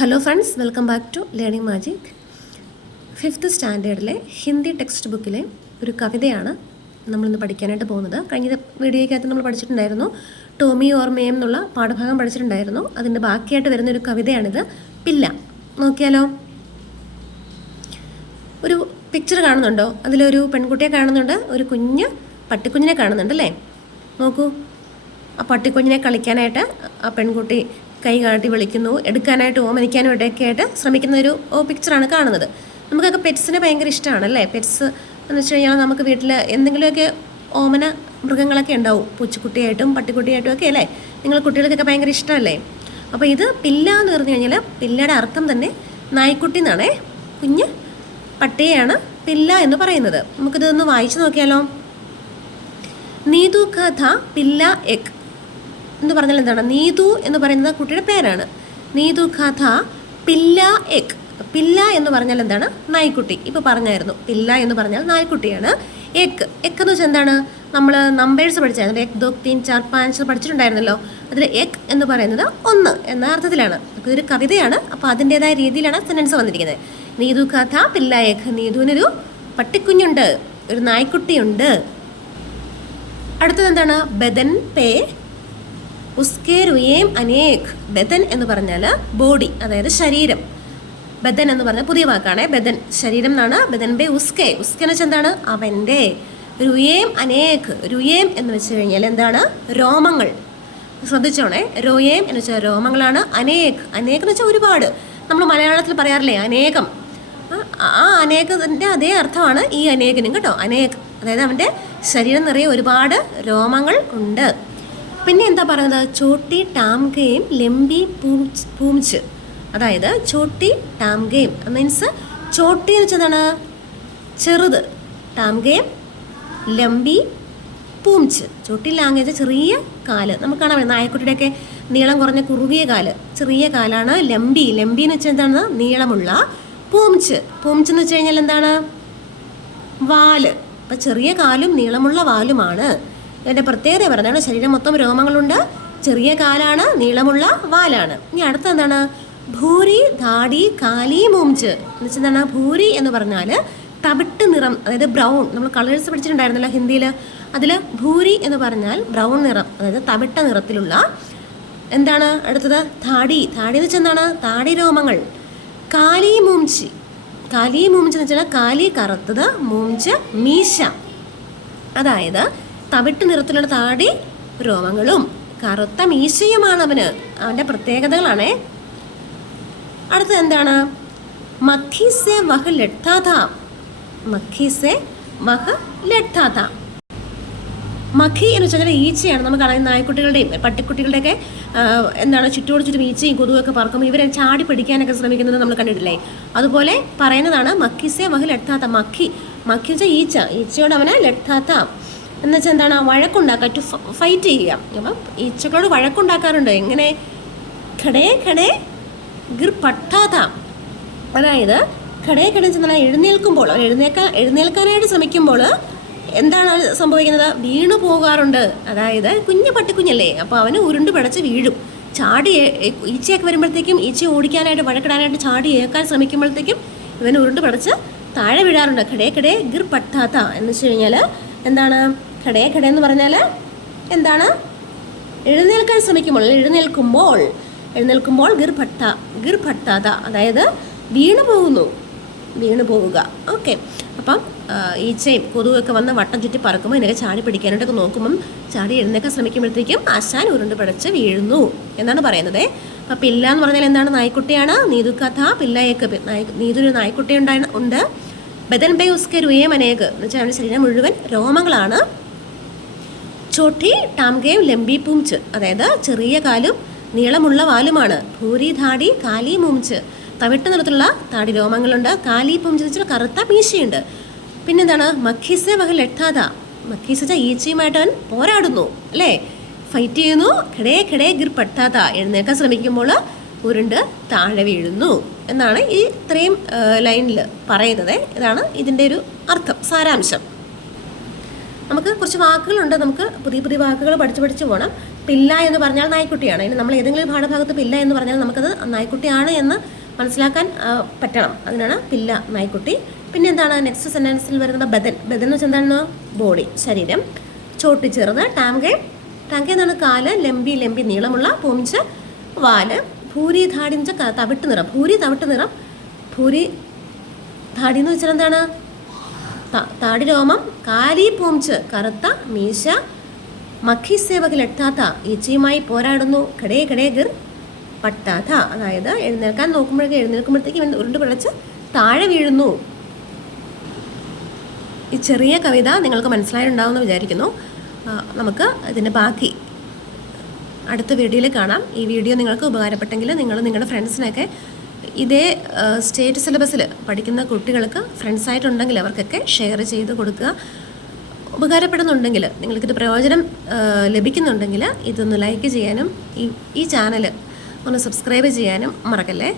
Hello friends, welcome back to learning magic. 5th സ്റ്റാൻഡേർഡിലെ Hindi text ബുക്കിലെ ഒരു കവിതയാണ് നമ്മളിന്ന് പഠിക്കാനായിട്ട് പോകുന്നത്. കഴിഞ്ഞ വീഡിയോയ്ക്കകത്ത് നമ്മൾ പഠിച്ചിട്ടുണ്ടായിരുന്നു, ടോമി ഓർ മേം എന്നുള്ള പാഠഭാഗം പഠിച്ചിട്ടുണ്ടായിരുന്നു. അതിൻ്റെ ബാക്കിയായിട്ട് വരുന്നൊരു കവിതയാണിത്, പില്ല. നോക്കിയാലോ, ഒരു പിക്ചർ കാണുന്നുണ്ടോ? അതിലൊരു പെൺകുട്ടിയെ കാണുന്നുണ്ട്, ഒരു കുഞ്ഞ് പട്ടിക്കുഞ്ഞിനെ കാണുന്നുണ്ട് അല്ലേ? നോക്കൂ, ആ പട്ടിക്കുഞ്ഞിനെ കളിക്കാനായിട്ട് ആ പെൺകുട്ടി കൈ കാട്ടി വിളിക്കുന്നു, എടുക്കാനായിട്ട് ഓമനിക്കാനും ഇടയൊക്കെ ആയിട്ട് ശ്രമിക്കുന്ന ഒരു പിക്ചറാണ് കാണുന്നത്. നമുക്കൊക്കെ പെറ്റ്സിനെ ഭയങ്കര ഇഷ്ടമാണല്ലേ. പെറ്റ്സ് എന്ന് വെച്ച് കഴിഞ്ഞാൽ നമുക്ക് വീട്ടിൽ എന്തെങ്കിലുമൊക്കെ ഓമന മൃഗങ്ങളൊക്കെ ഉണ്ടാവും, പൂച്ചക്കുട്ടിയായിട്ടും പട്ടിക്കുട്ടിയായിട്ടും ഒക്കെ അല്ലേ. നിങ്ങൾ കുട്ടികൾക്കൊക്കെ ഭയങ്കര ഇഷ്ടമല്ലേ. അപ്പോൾ ഇത് പില്ല എന്ന് പറഞ്ഞു കഴിഞ്ഞാൽ പില്ലയുടെ അർത്ഥം തന്നെ നായ്ക്കുട്ടി എന്നാണേ. കുഞ്ഞ് പട്ടിയെയാണ് പില്ല എന്ന് പറയുന്നത്. നമുക്കിതൊന്ന് വായിച്ചു നോക്കിയാലോ. നീതു കഥ പില്ല എക് എന്ന് പറഞ്ഞാൽ എന്താണ്? നീതു എന്ന് പറയുന്നത് കുട്ടിയുടെ പേരാണ്. നീതു കഥ പില്ല എക്. പില്ല എന്ന് പറഞ്ഞാൽ എന്താണ്? നായ്ക്കുട്ടി. ഇപ്പോൾ പറഞ്ഞായിരുന്നു, പില്ല എന്ന് പറഞ്ഞാൽ നായ്ക്കുട്ടിയാണ്. എക് എക്ക് എന്ന് വെച്ചാൽ എന്താണ്? നമ്മൾ നമ്പേഴ്സ് പഠിച്ചായിരുന്നു, 1 2 3 4 5 പഠിച്ചിട്ടുണ്ടായിരുന്നല്ലോ. അതിൽ എക് എന്ന് പറയുന്നത് 1 എന്ന അർത്ഥത്തിലാണ്. അപ്പോൾ ഇതൊരു കവിതയാണ്, അപ്പോൾ അതിൻ്റെതായ രീതിയിലാണ് സെൻറ്റൻസ് വന്നിരിക്കുന്നത്. നീതു കഥ പില്ല എക്. നീതുവിനൊരു പട്ടിക്കുഞ്ഞുണ്ട്, ഒരു നായ്ക്കുട്ടിയുണ്ട്. അടുത്തത് എന്താണ്? ബദൻ പേ ഉസ്കെ രുയേം അനേക്. ബദൻ എന്ന് പറഞ്ഞാൽ ബോഡി, അതായത് ശരീരം. ബദൻ എന്ന് പറഞ്ഞാൽ പുതിയ വാക്കാണ്. ബദൻ ശരീരം എന്നാണ്. ബദൻ ബേ ഉസ്കെ. ഉസ്കെ എന്ന് വെച്ചാൽ എന്താണ്? അവൻ്റെ. രുയേം അനേക്. രുയേം എന്ന് വെച്ച് കഴിഞ്ഞാൽ എന്താണ്? രോമങ്ങൾ. ശ്രദ്ധിച്ചോണേ, രുയേം എന്ന് വെച്ചാൽ രോമങ്ങളാണ്. അനേക്, അനേക് എന്ന് വെച്ചാൽ ഒരുപാട്. നമ്മൾ മലയാളത്തിൽ പറയാറില്ലേ അനേകം, ആ അനേകത്തിൻ്റെ അതേ അർത്ഥമാണ് ഈ അനേകനും കേട്ടോ. അനേക് അതായത് അവൻ്റെ ശരീരം നിറയെ ഒരുപാട് രോമങ്ങൾ ഉണ്ട്. പിന്നെ എന്താ പറയുന്നത്? ചോട്ടി ടാം ഗെയിം ലംബി പൂംച്ച്. അതായത് ചോട്ടി ടാം ഗെയിം മീൻസ് ചോട്ടി എന്ന് വെച്ചാൽ എന്താണ്? ചെറുത്. ടാം ഗെയിം ലംബി പൂംച്ച്. ചോട്ടി ലാംഗ്വേജ് ചെറിയ കാല്. നമുക്ക് കാണാൻ നായക്കുട്ടിയുടെയൊക്കെ നീളം കുറഞ്ഞ കുറുകിയ കാല്, ചെറിയ കാലാണ്. ലംബി, ലംബി എന്ന് വെച്ചാൽ എന്താണ്? നീളമുള്ള. പൂംച്ച്, പൂംച്ച് എന്ന് വെച്ച് കഴിഞ്ഞാൽ എന്താണ്? വാല്. അപ്പം ചെറിയ കാലും നീളമുള്ള വാലുമാണ് ഇതിൻ്റെ പ്രത്യേകത. പറയുന്നതാണ് ശരീരം മൊത്തം രോമങ്ങളുണ്ട്, ചെറിയ കാലാണ്, നീളമുള്ള വാലാണ്. ഇനി അടുത്ത എന്താണ്? ഭൂരി ധാടി കാലി മൂംച്ച് എന്ന് വെച്ചാൽ എന്താണ്? ഭൂരി എന്ന് പറഞ്ഞാൽ തവിട്ട് നിറം, അതായത് ബ്രൗൺ. നമ്മൾ കളേഴ്സ് പഠിച്ചിട്ടുണ്ടായിരുന്നല്ലോ ഹിന്ദിയിൽ. അതിൽ ഭൂരി എന്ന് പറഞ്ഞാൽ ബ്രൗൺ നിറം, അതായത് തവിട്ട നിറത്തിലുള്ള. എന്താണ് അടുത്തത്? ധാടി. ധാടി എന്ന് വെച്ചാൽ എന്താണ്? താടി രോമങ്ങൾ. കാലി മൂംച്ച്. കാലി മൂംച്ച് എന്ന് വെച്ചാൽ കാലി കറുത്തത്, മൂംച്ച് മീശ. അതായത് തവിട്ട് നിറത്തിലുള്ള താടി രോമങ്ങളും കറുത്ത മീശയുമാണ് അവന്. അവൻ്റെ പ്രത്യേകതകളാണേ. അടുത്തത് എന്താണ്? മഖി സെ വഹ് ലഡ്താ ഥാ. മഖി സെ വഹ് ലഡ്താ ഥാ. മഖി എന്ന് വെച്ചാൽ ഈച്ചയാണ്. നമുക്ക് അറിയുന്ന നായ്ക്കുട്ടികളുടെയും പട്ടിക്കുട്ടികളുടെയൊക്കെ എന്താണ് ചുറ്റോട് ചുറ്റും ഈച്ചയും കൊതുകൊക്കെ പറക്കുമ്പോൾ ഇവരെ ചാടി പിടിക്കാനൊക്കെ ശ്രമിക്കുന്നത് നമ്മൾ കണ്ടിട്ടില്ലേ? അതുപോലെ പറയുന്നതാണ് മഖി സെ വഹ് ലഡ്താ ഥാ. മഖി, മഖി വെച്ചാൽ ഈച്ച. ഈച്ചയോട് അവനെ ലഡ്താ ഥാ എന്ന് വെച്ചാൽ എന്താണ്? വഴക്കുണ്ടാക്കുക, ടു ഫൈറ്റ് ചെയ്യുക. അപ്പം ഈച്ചകളോട് വഴക്കുണ്ടാക്കാറുണ്ട്. എങ്ങനെ? ഖടേ ഖടേ ഗിർ പട്ടാത. അതായത് ഖടേ ഖടേ ചെന്നാൽ എഴുന്നേൽക്കുമ്പോൾ, എഴുന്നേൽക്കാനായിട്ട് ശ്രമിക്കുമ്പോൾ എന്താണ് സംഭവിക്കുന്നത്? വീണു പോകാറുണ്ട്. അതായത് കുഞ്ഞു പട്ടിക്കുഞ്ഞല്ലേ, അപ്പോൾ അവന് ഉരുണ്ട് പിടച്ച് വീഴും. ചാടി ഈച്ചയൊക്കെ വരുമ്പോഴത്തേക്കും, ഈച്ചയെ ഓടിക്കാനായിട്ട് വഴക്കിടാനായിട്ട് ചാടി ഏക്കാൻ ശ്രമിക്കുമ്പോഴത്തേക്കും ഇവന് ഉരുണ്ട് പിടച്ച് താഴെ വീഴാറുണ്ട്. ഖടേ ഖടേ ഗിർ പട്ടാത എന്ന് വെച്ച് കഴിഞ്ഞാൽ എന്താണ്? ഖടേ ഖടേ എന്ന് പറഞ്ഞാൽ എന്താണ്? എഴുന്നേൽക്കാൻ ശ്രമിക്കുമ്പോൾ, എഴുന്നേൽക്കുമ്പോൾ ഗിർ ഭട്ടാത, അതായത് വീണു പോകുന്നു, വീണു പോവുക. ഓക്കെ. അപ്പം ഈച്ചയും കൊതുകൊക്കെ വന്ന് വട്ടം ചുറ്റി പറക്കുമ്പോൾ ഇതിനൊക്കെ ചാടി പിടിക്കാനായിട്ടൊക്കെ നോക്കുമ്പം ചാടി എഴുന്നേൽക്കാൻ ശ്രമിക്കുമ്പോഴത്തേക്കും ആശാൻ ഉരുണ്ട് പിടച്ച് വീഴുന്നു എന്നാണ് പറയുന്നത്. അപ്പം പില്ല എന്ന് പറഞ്ഞാൽ എന്താണ്? നായ്ക്കുട്ടിയാണ്. നീതു കഥ പില്ലയൊക്കെ. നീതൊരു നായ്ക്കുട്ടി ഉണ്ട്. ബദൻ ബേ ഉസ്കെ രുയേം അനേക് എന്ന് വെച്ചാൽ അവൻ്റെ ശരീരം മുഴുവൻ രോമങ്ങളാണ്. ചോട്ടി ടാം ഗെയിം ലംബി പൂംച്ച്, അതായത് ചെറിയ കാലും നീളമുള്ള വാലുമാണ്. ഭൂരി ധാടി കാലി മൂംച്ച്, തവിട്ട് നിറത്തിലുള്ള താടി രോമങ്ങളുണ്ട്. കാലി പൂംച്ച് എന്ന് വെച്ചാൽ കറുത്ത മീശയുണ്ട്. പിന്നെന്താണ്? മഖീസെ വഹ് ലഡ്താ ഥാ. മഖീസ് വെച്ചാൽ ഈച്ചയുമായിട്ട് അവൻ പോരാടുന്നു അല്ലേ, ഫൈറ്റ് ചെയ്യുന്നു. ഖടേ ഖടേ ഗിർ പട്ടാ ഥാ. എഴുന്നേൽക്കാൻ ശ്രമിക്കുമ്പോൾ ഉരുണ്ട് താഴെ വീഴുന്നു എന്നാണ് ഈ ഇത്രയും ലൈനിൽ പറയുന്നത്. ഇതാണ് ഇതിൻ്റെ ഒരു അർത്ഥം, സാരാംശം. നമുക്ക് കുറച്ച് വാക്കുകളുണ്ട്, നമുക്ക് പുതിയ പുതിയ വാക്കുകൾ പഠിച്ച് പോകണം. പില്ല എന്ന് പറഞ്ഞാൽ നായ്ക്കുട്ടിയാണ്. ഇനി നമ്മൾ ഏതെങ്കിലും പാഠഭാഗത്ത് പില്ല എന്ന് പറഞ്ഞാൽ നമുക്കത് നായ്ക്കുട്ടിയാണ് എന്ന് മനസ്സിലാക്കാൻ പറ്റണം. അതിനാണ് പില്ല, നായ്ക്കുട്ടി. പിന്നെ എന്താണ് നെക്സ്റ്റ് സെൻറ്റൻസിൽ വരുന്നത്? ബദൻ. ബദൻ എന്ന് വെച്ചാൽ എന്താണ്? ബോഡി, ശരീരം. ചോട്ടി ചെറുത്. ടാങ്കെ. ടാങ്കെ എന്നാണ് കാല്. ലംബി ലംബി നീളമുള്ള. പൂഞ്ച് വാല്. ഭൂരി ധാടിഞ്ച തവിട്ട് നിറം. ഭൂരി തവിട്ട് നിറം. ഭൂരി ധാടി എന്ന് വെച്ചാൽ എന്താണ്? താടി രോമം. കാലി പൂഞ്ച് കറുത്ത. മീശ. മഖി സേവകിൽ എട്ടാത്ത ഈച്ചയുമായി പോരാടുന്നു. കടേ കടേ ഗിർ പട്ടാത്ത. അതായത് എഴുന്നേൽക്കുമ്പോഴത്തേക്ക് ഇവൻ ഉരുണ്ട് പിഴച്ച് താഴെ വീഴുന്നു. ഈ ചെറിയ കവിത നിങ്ങൾക്ക് മനസ്സിലായിട്ടുണ്ടാവുമെന്ന് വിചാരിക്കുന്നു. നമുക്ക് ഇതിൻ്റെ ബാക്കി അടുത്ത വീഡിയോയിൽ കാണാം. ഈ വീഡിയോ നിങ്ങൾക്ക് ഉപകാരപ്പെട്ടെങ്കിൽ നിങ്ങൾ നിങ്ങളുടെ ഫ്രണ്ട്സിനൊക്കെ ഇതേ സ്റ്റേറ്റ് സിലബസിൽ പഠിക്കുന്ന കുട്ടികൾക്ക് ഫ്രണ്ട്സായിട്ടുണ്ടെങ്കിൽ അവർക്കൊക്കെ ഷെയർ ചെയ്ത് കൊടുക്കുക. ഉപകാരപ്പെടുന്നുണ്ടെങ്കിൽ, നിങ്ങൾക്കിത് പ്രയോജനം ലഭിക്കുന്നുണ്ടെങ്കിൽ ഇതൊന്ന് ലൈക്ക് ചെയ്യാനും ഈ ചാനൽ ഒന്ന് സബ്സ്ക്രൈബ് ചെയ്യാനും മറക്കല്ലേ.